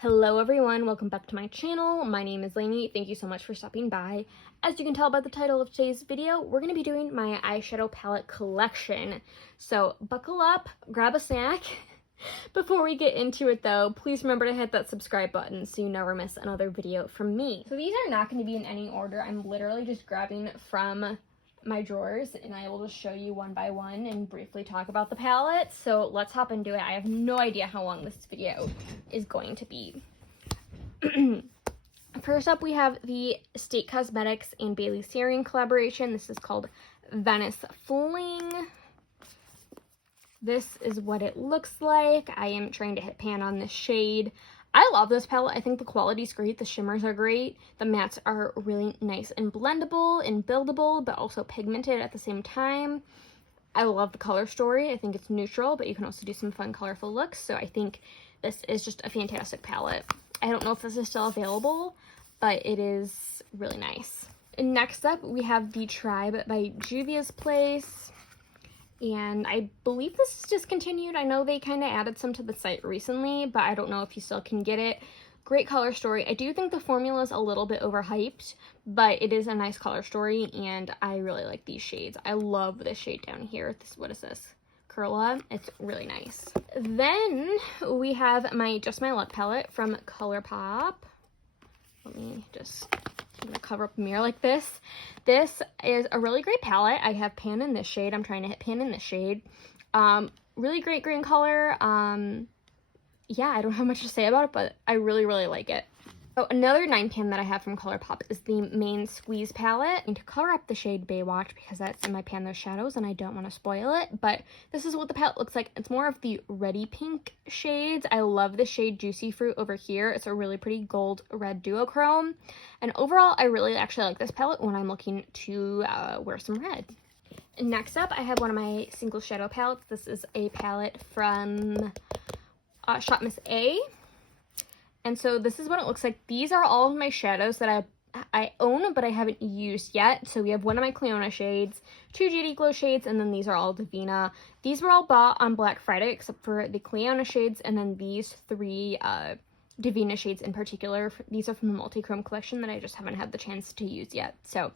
Hello everyone, welcome back to my channel. My name is Lainey. Thank you so much for stopping by. As you can tell by the title of today's video, we're going to be doing my eyeshadow palette collection. So buckle up, grab a snack. Before we get into it though, please remember to hit that subscribe button so you never miss another video from me. So these are not going to be in any order. I'm literally just grabbing from my drawers and I will just show you one by one and briefly talk about the palette. So let's hop into it. I have no idea how long this video is going to be. First up, we have the State Cosmetics and Bailey Sarian collaboration. This is called Venice Fling. This is what it looks like. I am trying to hit pan on this shade. I love this palette. I think the quality is great. The shimmers are great. The mattes are really nice and blendable and buildable, but also pigmented at the same time. I love the color story. I think it's neutral, but you can also do some fun, colorful looks. So I think this is just a fantastic palette. I don't know if this is still available, but it is really nice. And next up, we have the Tribe by Juvia's Place. And I believe this is discontinued. I know they kind of added some to the site recently, but I don't know if you still can get it. Great color story. I do think the formula is a little bit overhyped, but it is a nice color story, and I really like these shades. I love this shade down here. What is this? Curla. It's really nice. Then we have my Just My Luck palette from Colourpop. Let me just... I'm gonna cover up the mirror like this. This is a really great palette. I have pan in this shade. I'm trying to hit pan in this shade. Really great green color. Yeah, I don't have much to say about it, but I really, really like it. So another 9 pan that I have from Colourpop is the Main Squeeze palette. And to color up the shade Baywatch, because that's in my pan, those shadows, and I don't want to spoil it. But this is what the palette looks like. It's more of the reddy pink shades. I love the shade Juicy Fruit over here. It's a really pretty gold red duochrome. And overall, I really actually like this palette when I'm looking to wear some red. And next up, I have one of my single shadow palettes. This is a palette from Shop Miss A. And so this is what it looks like. These are all of my shadows that I own, but I haven't used yet. So we have one of my Cleona shades, 2 GD Glow shades, and then these are all Divina. These were all bought on Black Friday, except for the Cleona shades, and then these 3 Divina shades in particular. These are from the Multi-Chrome collection that I just haven't had the chance to use yet. So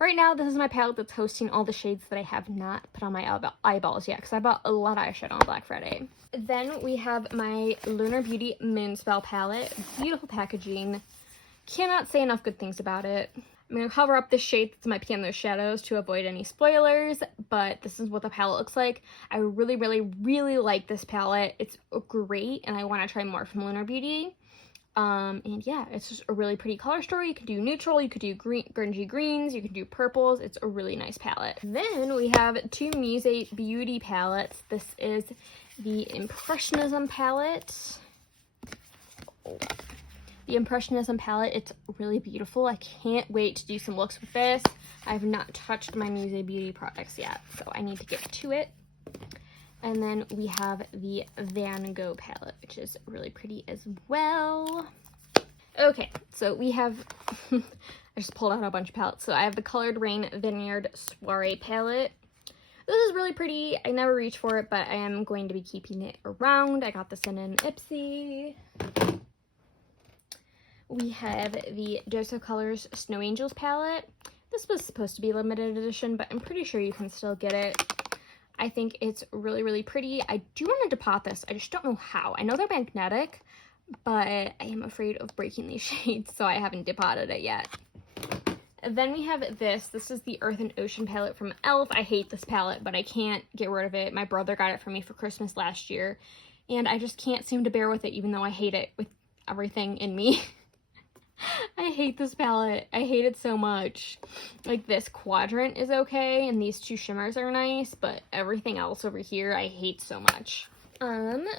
right now, this is my palette that's hosting all the shades that I have not put on my eyeballs yet, because I bought a lot of eyeshadow on Black Friday. Then we have my Lunar Beauty Moonspell palette. Beautiful packaging. Cannot say enough good things about it. I'm going to cover up this shade that's my pan, those shadows, to avoid any spoilers, but this is what the palette looks like. I really, really, really like this palette. It's great, and I want to try more from Lunar Beauty. And yeah, it's just a really pretty color story. You could do neutral, you could do grungy greens, you could do purples. It's a really nice palette. Then we have 2 Muse Beauty palettes. This is the Impressionism palette. The Impressionism palette, it's really beautiful. I can't wait to do some looks with this. I have not touched my Muse Beauty products yet, so I need to get to it. And then we have the Van Gogh palette, which is really pretty as well. Okay, so we have, I just pulled out a bunch of palettes. So I have the Colored Rain Vineyard Soiree palette. This is really pretty. I never reach for it, but I am going to be keeping it around. I got this in an Ipsy. We have the Doso Colors Snow Angels palette. This was supposed to be limited edition, but I'm pretty sure you can still get it. I think it's really, really pretty. I do want to depot this. I just don't know how. I know they're magnetic, but I am afraid of breaking these shades, so I haven't depotted it yet. Then we have this. This is the Earth and Ocean palette from e.l.f. I hate this palette, but I can't get rid of it. My brother got it for me for Christmas last year, and I just can't seem to bear with it, even though I hate it with everything in me. I hate this palette. I hate it so much. Like, this quadrant is okay, and these 2 shimmers are nice, but everything else over here I hate so much.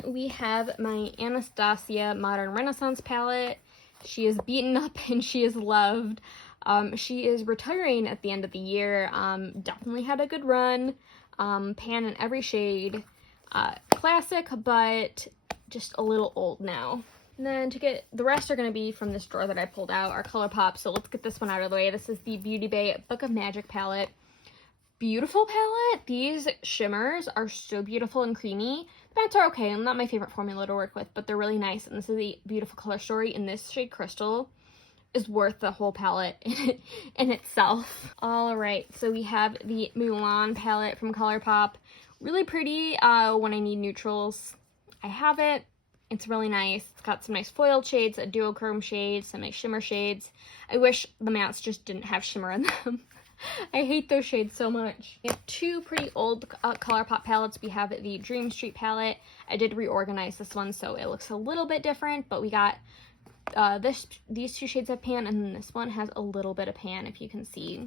We have my Anastasia Modern Renaissance palette. She is beaten up and she is loved. She is retiring at the end of the year. Definitely had a good run. Pan in every shade. Classic, but just a little old now. And then to get, the rest are going to be from this drawer that I pulled out, our Colourpop. So let's get this one out of the way. This is the Beauty Bay Book of Magic palette. Beautiful palette. These shimmers are so beautiful and creamy. The mattes are okay. Not my favorite formula to work with, but they're really nice. And this is a beautiful color story. And this shade Crystal is worth the whole palette in itself. All right, so we have the Mulan palette from Colourpop. Really pretty when I need neutrals. I have it. It's really nice. It's got some nice foiled shades, a duochrome shade, some nice shimmer shades. I wish the mattes just didn't have shimmer in them. I hate those shades so much. We have two pretty old Colourpop palettes. We have the Dream Street palette. I did reorganize this one so it looks a little bit different, but we got these two shades of pan, and then this one has a little bit of pan, if you can see.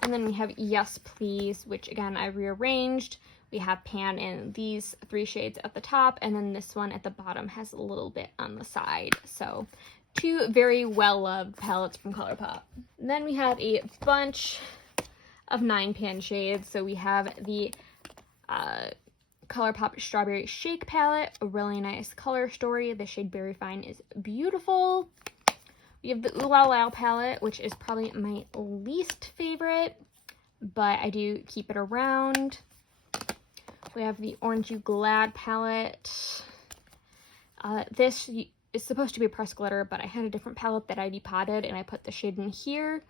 And then we have Yes Please, which again I rearranged. We have pan in these three shades at the top, and then this one at the bottom has a little bit on the side. So two very well-loved palettes from Colourpop. Then we have a bunch of 9-pan shades. So we have the Colourpop Strawberry Shake palette, a really nice color story. The shade Berry Fine is beautiful. We have the Ooh La La palette, which is probably my least favorite, but I do keep it around. We have the Orange You Glad palette. This is supposed to be pressed glitter, but I had a different palette that I depotted, and I put the shade in here.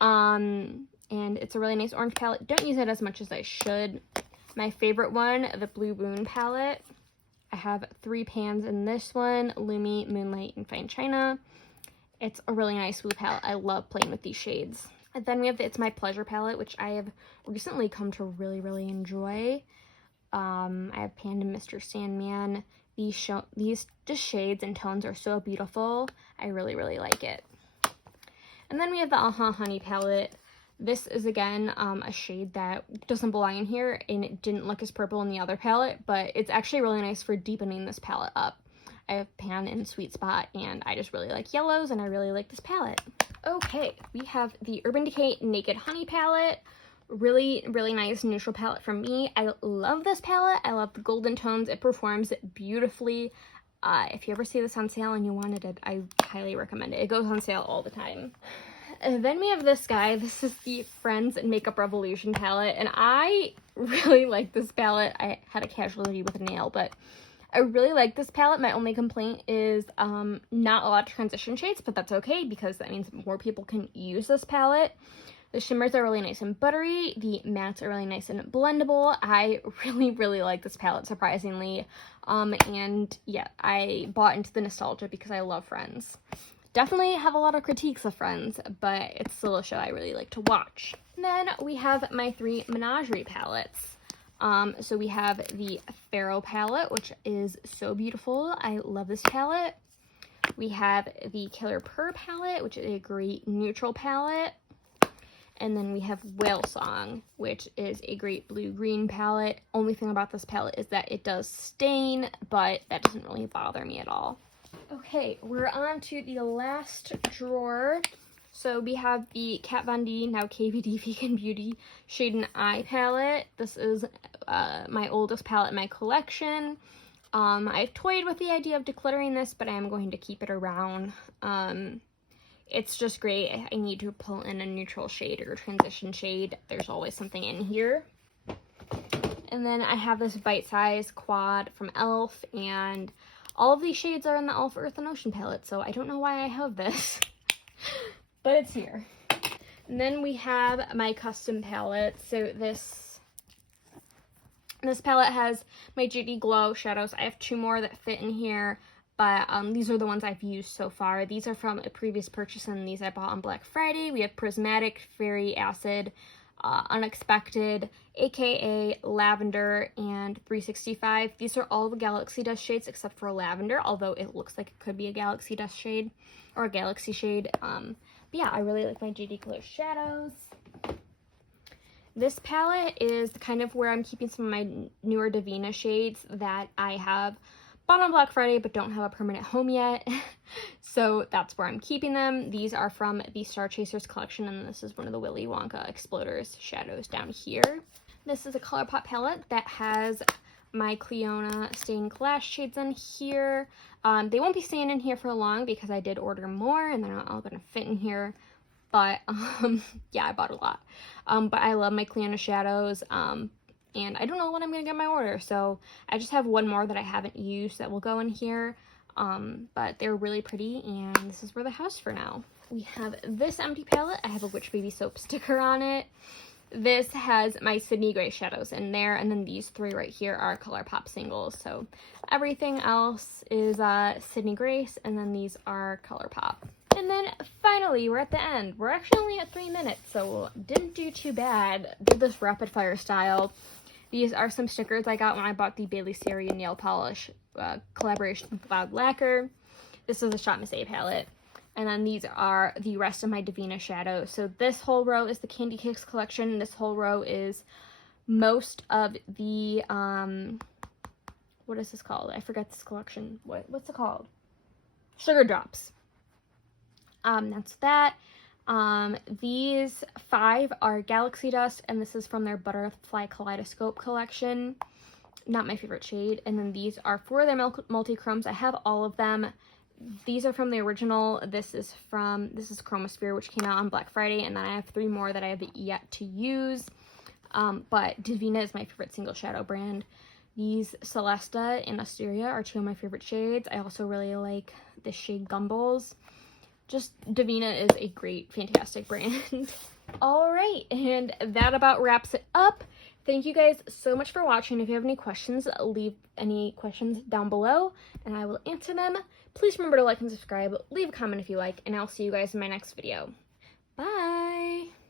And it's a really nice orange palette. Don't use it as much as I should. My favorite one, the Blue Moon palette. I have 3 pans in this one, Lumi, Moonlight, and Fine China. It's a really nice blue palette. I love playing with these shades. And then we have the It's My Pleasure palette, which I have recently come to really, really enjoy. I have Panda Mr. Sandman. These just shades and tones are so beautiful. I really, really like it. And then we have the Honey palette. This is, again, a shade that doesn't belong in here, and it didn't look as purple in the other palette, but it's actually really nice for deepening this palette up. I have Pan and Sweet Spot, and I just really like yellows, and I really like this palette. Okay, we have the Urban Decay Naked Honey palette. Really, really nice neutral palette from me. I love this palette. I love the golden tones. It performs beautifully. If you ever see this on sale and you wanted it, I highly recommend it. It goes on sale all the time. And then we have this guy. This is the Friends Makeup Revolution palette, and I really like this palette. I had a casualty with a nail, but I really like this palette. My only complaint is not a lot of transition shades, but that's okay because that means more people can use this palette. The shimmers are really nice and buttery. The mattes are really nice and blendable. I really, really like this palette, surprisingly. And yeah, I bought into the nostalgia because I love Friends. Definitely have a lot of critiques of Friends, but it's still a show I really like to watch. And then we have my 3 Menagerie palettes. So we have the Pharaoh palette, which is so beautiful. I love this palette. We have the Killer Purr palette, which is a great neutral palette. And then we have Whale Song, which is a great blue-green palette. Only thing about this palette is that it does stain, but that doesn't really bother me at all. Okay, we're on to the last drawer. So we have the Kat Von D, now KVD Vegan Beauty Shade and Eye palette. This is my oldest palette in my collection. I've toyed with the idea of decluttering this, but I am going to keep it around. It's just great. I need to pull in a neutral shade or a transition shade. There's always something in here. And then I have this bite-size quad from e.l.f. and all of these shades are in the e.l.f. Earth and Ocean palette, so I don't know why I have this, but it's here. And then we have my custom palette. So this palette has my GD Glow shadows. I have 2 more that fit in here. But these are the ones I've used so far. These are from a previous purchase, and these I bought on Black Friday. We have Prismatic, Fairy Acid, Unexpected, aka Lavender, and 365. These are all the Galaxy Dust shades except for Lavender, although it looks like it could be a Galaxy Dust shade or a Galaxy shade. But yeah, I really like my GD Glow shadows. This palette is kind of where I'm keeping some of my newer Davina shades that I have bought on Black Friday but don't have a permanent home yet. So that's where I'm keeping them. These are from the Star Chasers collection, and this is one of the Willy Wonka Exploders shadows down here. This is a Colourpop palette that has my Cleona stained glass shades in here. They won't be staying in here for long because I did order more and they're not all going to fit in here. But yeah, I bought a lot. But I love my Cleona shadows. and I don't know when I'm gonna get my order, so I just have one more that I haven't used that will go in here, but they're really pretty, and this is for the house for now. We have this empty palette. I have a Witch Baby soap sticker on it. This has my Sydney Gray shadows in there, and then these three right here are Colourpop singles. So everything else is Sydney Grace, and then these are Colourpop. And then finally, we're at the end. We're actually only at 3 minutes, so didn't do too bad. Did this rapid fire style. These are some stickers I got when I bought the Bailey Siri nail polish collaboration with Loud Lacquer. This is a Shop Miss A palette. And then these are the rest of my Divina shadows. So this whole row is the Candy Kicks collection. This whole row is most of the, what is this called? I forget this collection. What's it called? Sugar Drops. That's that. These 5 are Galaxy Dust, and this is from their Butterfly Kaleidoscope collection. Not my favorite shade. And then these are 4 of their multi-chromes. I have all of them. These are from the original. This is Chromosphere, which came out on Black Friday, and then I have 3 more that I have yet to use. But Divina is my favorite single shadow brand. These Celesta and Asteria are 2 of my favorite shades. I also really like the shade Gumballs. Just Divina is a great, fantastic brand. All right, and that about wraps it up. Thank you guys so much for watching. If you have any questions, leave any questions down below, and I will answer them. Please remember to like and subscribe, leave a comment if you like, and I'll see you guys in my next video. Bye!